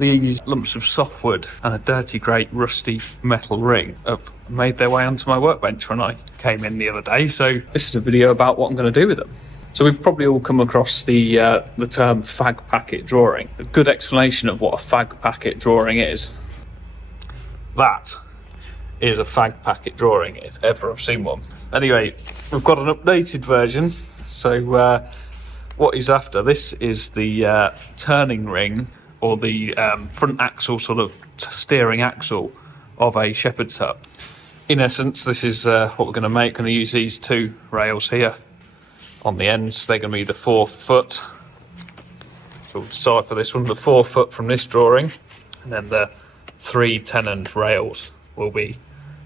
These lumps of softwood and a dirty, great, rusty metal ring have made their way onto my workbench when I came in the other day. So this is a video about what I'm going to do with them. So we've probably all come across the term fag packet drawing. A good explanation of what a fag packet drawing is. That is a fag packet drawing, if ever I've seen one. Anyway, we've got an updated version. So what he's after, this is the turning ring, or the front axle, sort of steering axle of a shepherd's hut. In essence, this is what we're going to make. Going to use these two rails here on the ends. They're going to be the 4 foot. So we'll decide for this one, the 4 foot from this drawing, and then the 3 tenon rails will be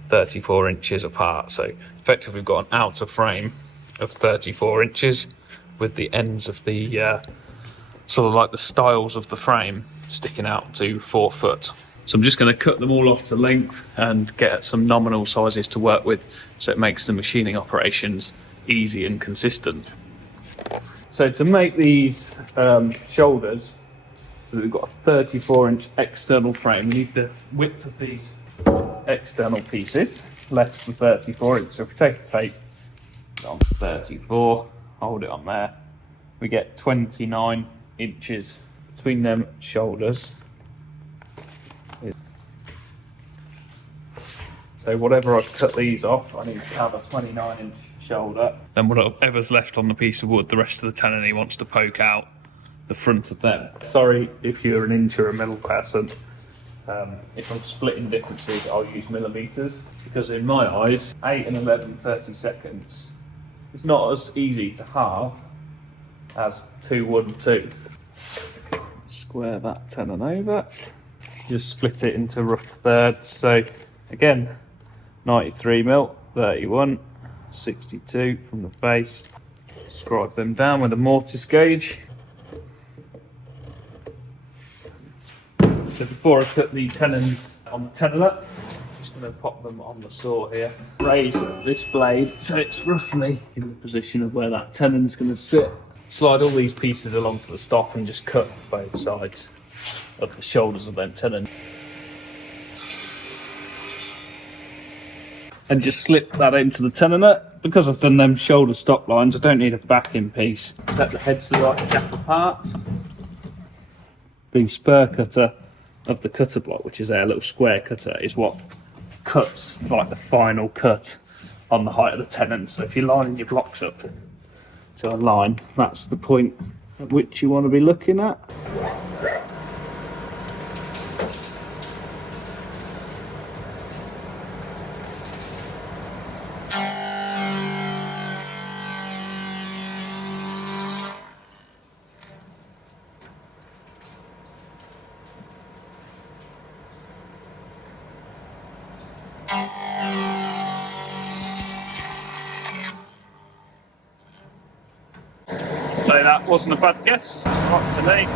34 inches apart. So effectively we've got an outer frame of 34 inches with the ends of the sort of like the stiles of the frame sticking out to 4 foot. So I'm just going to cut them all off to length and get some nominal sizes to work with, so it makes the machining operations easy and consistent. So to make these shoulders, so that we've got a 34-inch external frame, we need the width of these external pieces less than 34 inches. So if we take a tape on 34, hold it on there, we get 29 inches between them shoulders. So whatever I cut these off, I need to have a 29-inch shoulder. Then whatever's left on the piece of wood, the rest of the tenon he wants to poke out the front of them. Sorry if you're an inch or a middle person. If I'm splitting differences, I'll use millimetres, because in my eyes, 8 and 11 30-seconds is not as easy to halve as 2, 1, 2. Square that tenon over, just split it into rough thirds. So again, 93mm, 31, 62 from the base. Scribe them down with a mortise gauge. So before I cut the tenons on the tenoner, I'm just going to pop them on the saw here. Raise this blade so it's roughly in the position of where that tenon's going to sit. Slide all these pieces along to the stock and just cut both sides of the shoulders of them tenon. And just slip that into the tenoner. Because I've done them shoulder stop lines, I don't need a backing piece. Set the heads to the right gap apart. The spur cutter of the cutter block, which is their little square cutter, is what cuts like the final cut on the height of the tenon. So if you're lining your blocks up to a line, that's the point at which you want to be looking at. So that wasn't a bad guess, not to me.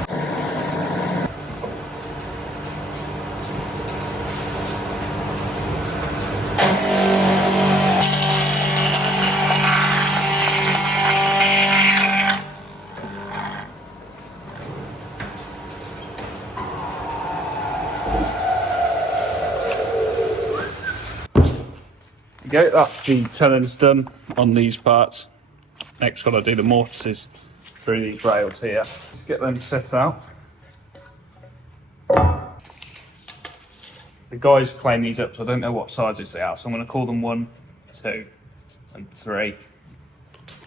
There you go, that's the tenons done on these parts. Next got to do the mortises through these rails here. Let's get them set out. The guy's playing these up, so I don't know what sizes they are, so I'm going to call them 1, 2 and 3.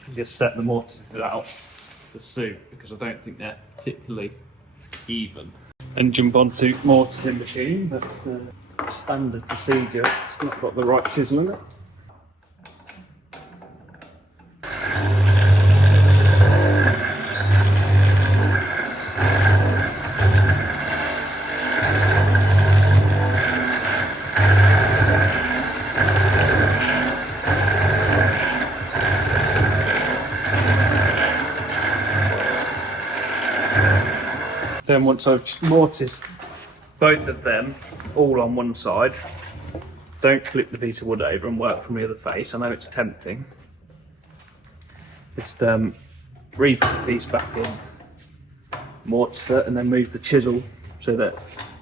And just set the mortises out to suit, because I don't think they're particularly even. Then jump onto mortising machine, but standard procedure, it's not got the right chisel in it. Then once I've mortised both of them all on one side, don't flip the piece of wood over and work from the other face. I know it's tempting. Just read the piece back in, mortise it, and then move the chisel so that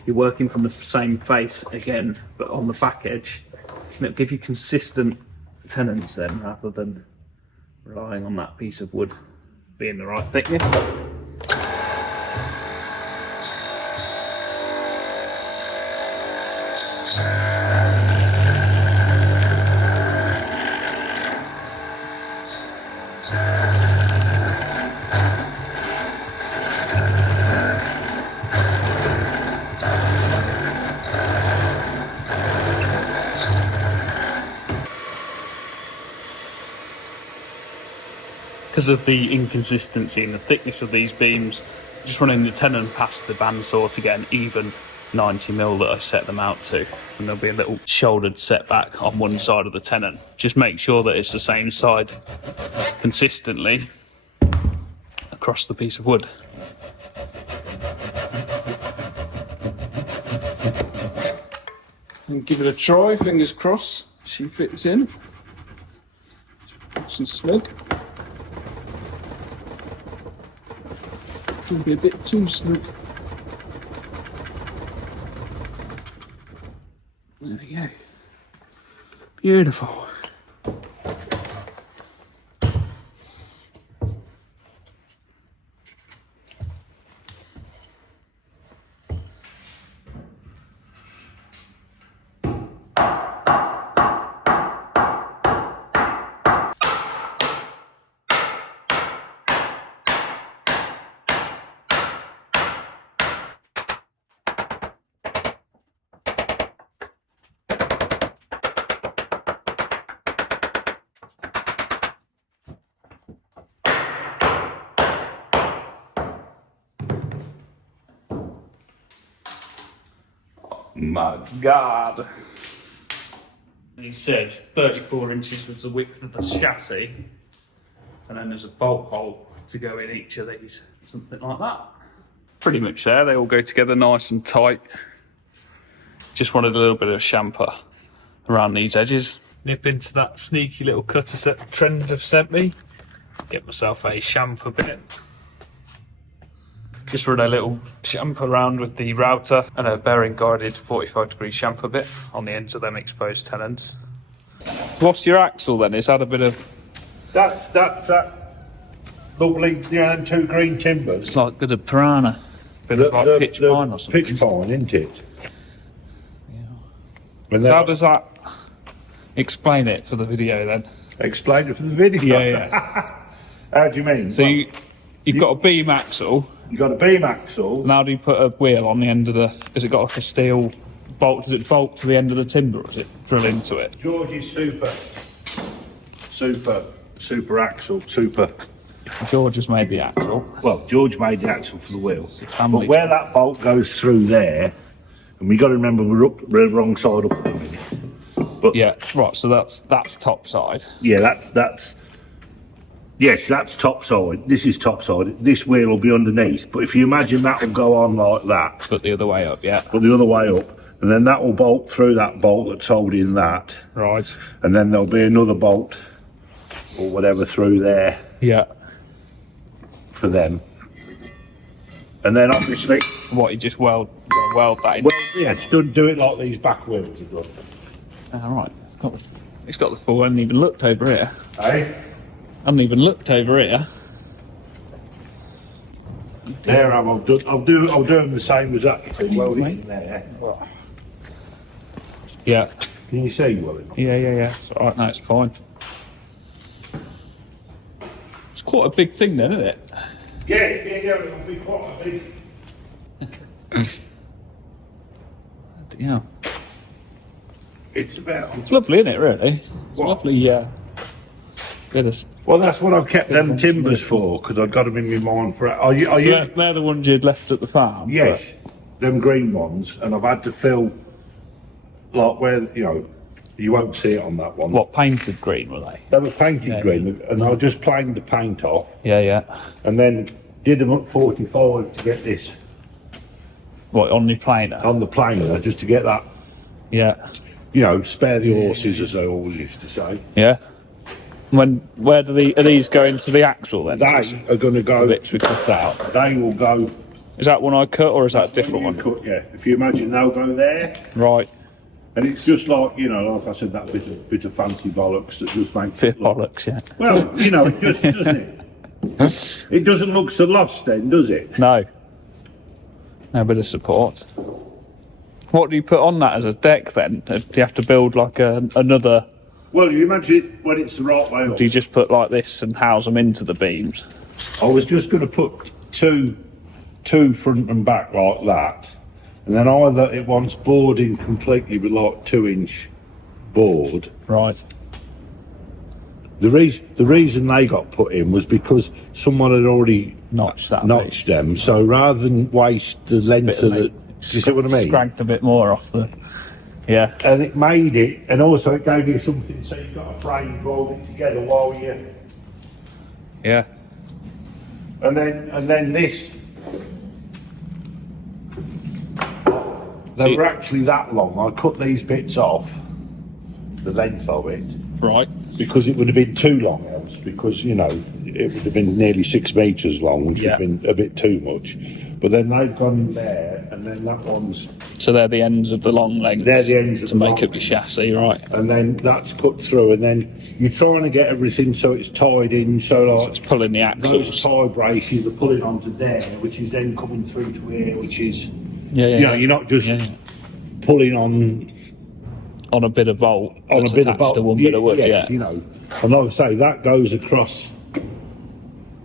you're working from the same face again, but on the back edge. And it'll give you consistent tenons then, rather than relying on that piece of wood being the right thickness. Because of the inconsistency in the thickness of these beams, just running the tenon past the bandsaw to get an even 90mm that I set them out to, and there'll be a little shouldered setback on one side of the tenon. Just make sure that it's the same side consistently across the piece of wood. And give it a try, fingers crossed, she fits in. Nice and snug. Could be a bit too snug. There we go. Beautiful. My God. And he says 34 inches was the width of the chassis, and then there's a bolt hole to go in each of these, something like that. Pretty much there, they all go together nice and tight. Just wanted a little bit of chamfer around these edges. Nip into that sneaky little cutter set Trend have sent me. Get myself a chamfer bit. Just run a little chamfer around with the router and a bearing guided 45-degree chamfer bit on the ends of them exposed tenons. What's your axle then? Is that a bit of... That's that lovely, them two green timbers. It's like a bit of piranha. Bit of like pitch pine or something. Pitch pine, isn't it? Yeah. So how does that... Explain it for the video then. Explain it for the video? Yeah. How do you mean? So you've got a beam axle. You've got a beam axle. Now do you put a wheel on the end of the... Has it got like a steel bolt? Does it bolt to the end of the timber, or does it drill into it? George's super axle, super. George has made the axle. Well, George made the axle for the wheel. But where that bolt goes through there, and we got to remember we're the wrong side up at the minute. But yeah, right. So that's top side. Yeah, that's. Yes, that's top side. This is top side. This wheel will be underneath. But if you imagine that will go on like that. But the other way up, yeah. But the other way up. And then that will bolt through that bolt that's holding that. Right. And then there'll be another bolt or whatever through there. Yeah. For them. And then obviously... What, you just weld that in? Well, yes, do it like these back wheels have got. Right. It's got the full... I haven't even looked over here. Hey? I haven't even looked over here. There, I'll do them the same as that. You see, weld it in there. Yeah. Can you see, Willie? Yeah. It's all right, no, it's fine. It's quite a big thing then, isn't it? Yes, yeah, it'll be quite a big... Yeah. It's lovely, isn't it, really? It's lovely, bit of... Well, that's what I've kept them timbers for, because I've got them in my mind for... They're the ones you'd left at the farm? Yes, them green ones, and I've had to fill, like where, you won't see it on that one. What, painted green were they? They were painted green, and I just planed the paint off. Yeah. And then did them up 45 to get this... What, on the planer? On the planer, just to get that... Yeah. Spare the horses, as they always used to say. Yeah. Where are these going to the axle then? They are going to go... The bits we cut out. They will go Is that one I cut, or is that a different one? Cut, yeah. If you imagine they'll go there, Right. and it's just like, you know, like I said, that bit of fancy bollocks that just makes Bit it look. bollocks, yeah. Well, you know, it just doesn't it? It doesn't look so lost then, does it? No. No bit of support. What do you put on that as a deck then? Do you have to build like another? Well, you imagine it when it's the right way up. Do you just put like this and house them into the beams? I was just going to put two front and back like that, and then either it wants boarding completely with like 2-inch board. Right. The reason they got put in was because someone had already Notched them. So rather than waste the length of the, do you see what I mean? Scragged a bit more off the. Yeah. And it made it, and also it gave you something so you've got a frame to hold it together while you. Yeah. And then this. They were actually that long. I cut these bits off, the length of it. Right. Because it would have been too long else, because, you know, it would have been nearly 6 metres long, which would have been a bit too much. But then they've gone in there, and then that one's... So they're the ends of the long legs. They're the ends of to make up your chassis, right? And then that's cut through, and then you're trying to get everything so it's tied in, so like... It's pulling the axles. Those tie braces are pulling onto there, which is then coming through to here, which is... Yeah, yeah. You know, you're not just pulling on a bit of bolt. On a bit of bolt. To one bit of wood, You know, and like I say, that goes across.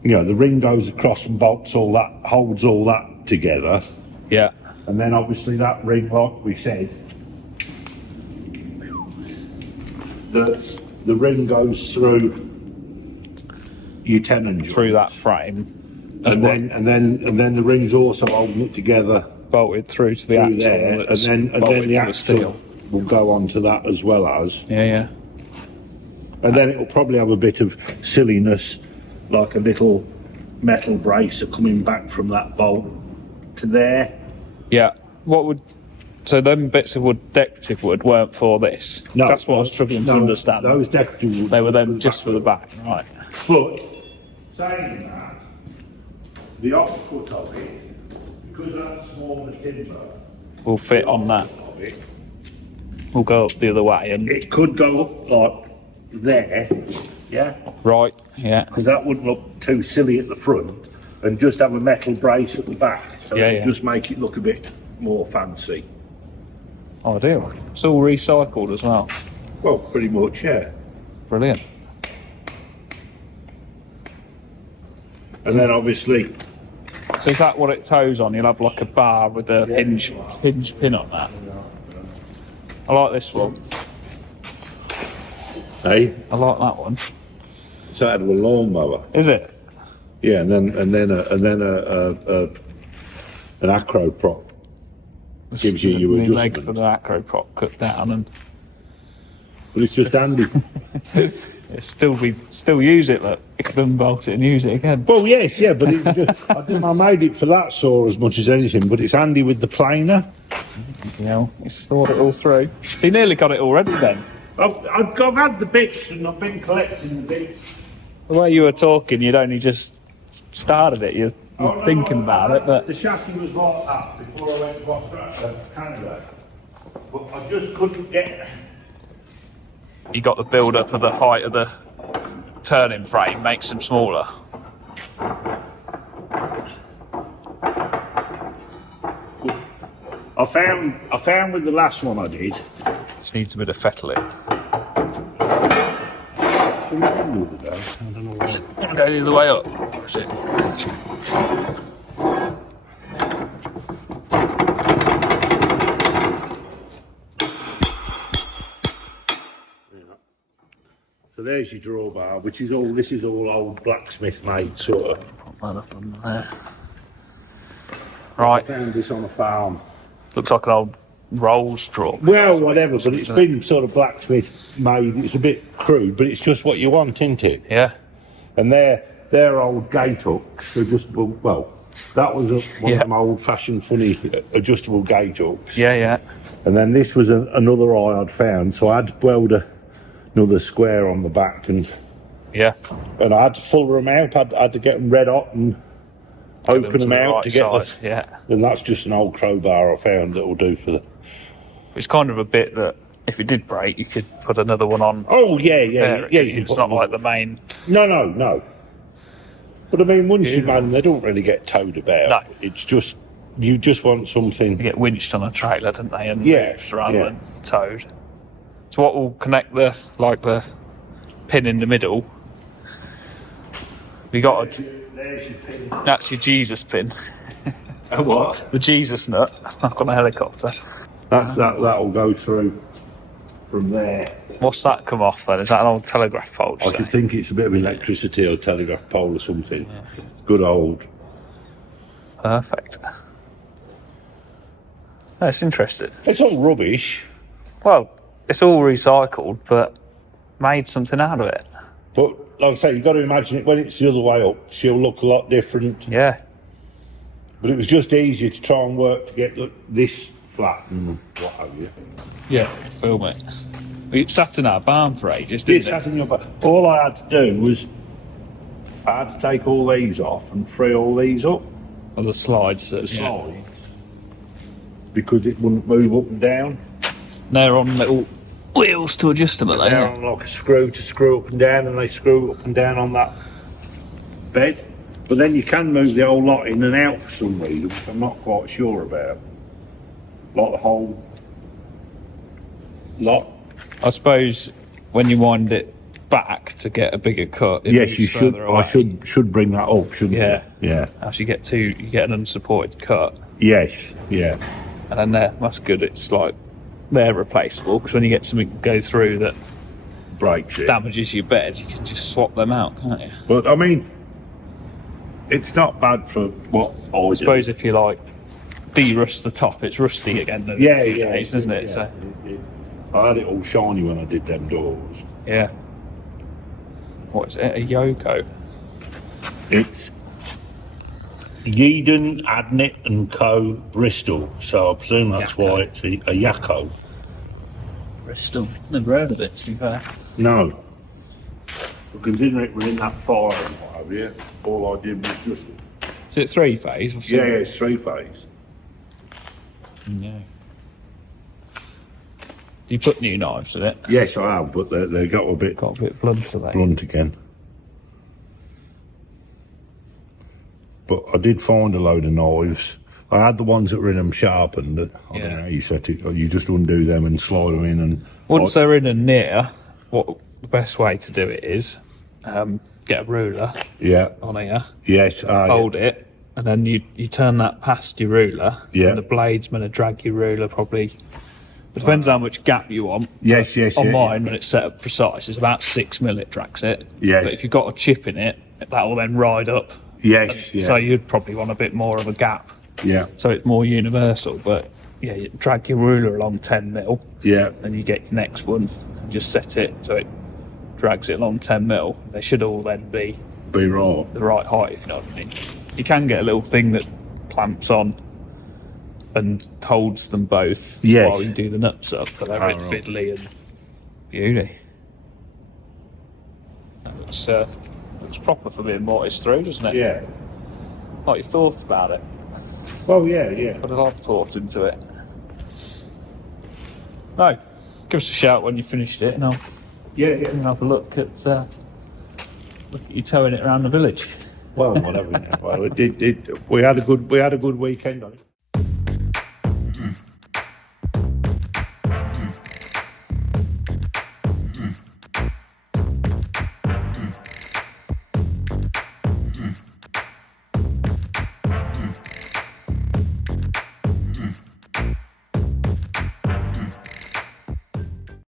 You know, the ring goes across and bolts all that, holds all that together. Yeah. And then obviously that ring, like we said, the ring goes through your tenon joint. Through that frame. And then the ring's also holding it together. Bolted through to the axle. There, and then the axle will go onto that as well as. Yeah, yeah. And then it'll probably have a bit of silliness, like a little metal bracer coming back from that bolt to there. Yeah. So them bits of wood, decorative wood, weren't for this? No. That's what I was struggling to understand. Those decorative wood. They were then just for the back, right. But, saying that, the output of it, because that's smaller timber, will fit on that. We'll go up the other way and... It could go up like there, yeah? Right, yeah. Because that wouldn't look too silly at the front, and just have a metal brace at the back, so just make it look a bit more fancy. Ideal. It's all recycled as well. Well, pretty much, yeah. Brilliant. And then obviously... So is that what it tows on? You'll have like a bar with a hinge pin on that. I like this one. Hey? I like that one. It's out of a lawnmower. Is it? Yeah, and then an acro prop gives you your adjustment. Leg for the acro prop cut down and. But it's just handy. Still use it. Look, you can unbolt it and use it again. Well, yes, yeah, but I made it for that saw as much as anything. But it's handy with the planer. You know, it's thought it all through. So you nearly got it already then. I've had the bits and I've been collecting the bits. The way you were talking, you'd only just started it. You're thinking about it, but the chassis was like that before I went to Canada. But I just couldn't get. you got the build up of the height of the turning frame, makes them smaller. I found with the last one I did. Just needs a bit of fettling. Is it going to go the other way up? Or is it? So there's your drawbar, which is all. This is all old blacksmith made sort of. Put that up on there. Right. I found this on a farm. Looks like an old roll straw. Well, whatever, but it's been sort of blacksmith made. It's a bit crude, but it's just what you want, isn't it? Yeah. And they're old gate hooks, adjustable. Well, that was one of them old-fashioned, funny adjustable gate hooks. Yeah, yeah. And then this was another eye I'd found, so I had to weld another square on the back, and Yeah. I had to fuller them out. I had to get them red hot and open them the out right to get size. Yeah. And that's just an old crowbar I found that will do for the. It's kind of a bit that if it did break, you could put another one on. Oh yeah. There, You can it's put not them like on. the main. No. But I mean, once you've Beautiful. had them, they don't really get towed about. No. It's just you just want something. They get winched on a trailer, don't they? And Yeah, moved rather yeah. than towed. So what will connect the pin in the middle? We got There's your pin. that's your Jesus pin, A what? the Jesus nut. I've got a helicopter. That'll go through from there. What's that come off then? Is that an old telegraph pole? I should think it's a bit of electricity or telegraph pole or something. Good old. Perfect. That's interesting. It's all rubbish, Well, it's all recycled, but made something out of it. but like I say, you've got to imagine it when it's the other way up. She'll look a lot different. Yeah. But it was just easier to try and work to get this flat and what have you. Yeah. Film it. We sat in our barn for ages, didn't This it? has in your back. All I had to do was I had to take all these off and free all these up, Or the slides. the slides, because it wouldn't move up and down. They're on little wheels to adjust them, are they? They're on like a screw to screw up and down, and they screw up and down on that bed. But then you can move the whole lot in and out for some reason, which I'm not quite sure about. Like the whole lot. I suppose when you wind it back to get a bigger cut. It Yes, moves you should. further I away. should bring that up, shouldn't Yeah. you? Yeah. As you get an unsupported cut, Yes. Yeah. and then that's good. It's like they're replaceable because when you get something to go through that Breaks it. damages your bed, you can just swap them out, can't you? But I mean, it's not bad for what I I suppose if you like de-rust the top, it's rusty again. in a Yeah, few yeah. days, isn't it? Yeah. So I had it all shiny when I did them doors. yeah. What is it? A Yoko? It's Yeadon, Adnett and Co. Bristol, so I presume that's Yakko. why it's a Yakko. Bristol. Never heard of it. To be fair. No. But considering it was in that fire and what have you, all I did was just. Is it 3-phase? Or Yeah, it's 3-phase. Yeah. You put new knives in it. Yes, I have, but they got a bit Got a bit blunt today. blunt again. But I did find a load of knives. I had the ones that were in them sharpened. I don't know how you set it. You just undo them and slide them in. And Once they're in and near, what the best way to do it is get a ruler yeah, on here, yes, hold it, and then you turn that past your ruler. Yeah. And the blade's going to drag your ruler probably. It depends how much gap you want. yes, On yeah. mine, when it's set up precise, it's about 6 mil it drags it. Yes. But if you've got a chip in it, that will then ride up. Yes, yeah, So you'd probably want a bit more of a gap. yeah, So it's more universal. But yeah, you drag your ruler along 10 mil. yeah, Then you get your next one and just set it so it drags it along 10 mil. They should all then be be right. the right height, if you know what I mean. You can get a little thing that clamps on and holds them both Yes. while you do the nuts up, but they're a bit right. fiddly and beauty. That looks proper for being mortised through, doesn't it? Yeah. Like you've thought about it. Well, yeah. Put a lot of thought into it. No, give us a shout when you finished it, and I'll Yeah. have a look at you towing it around the village. Well, whatever. Well, we had a good weekend on it.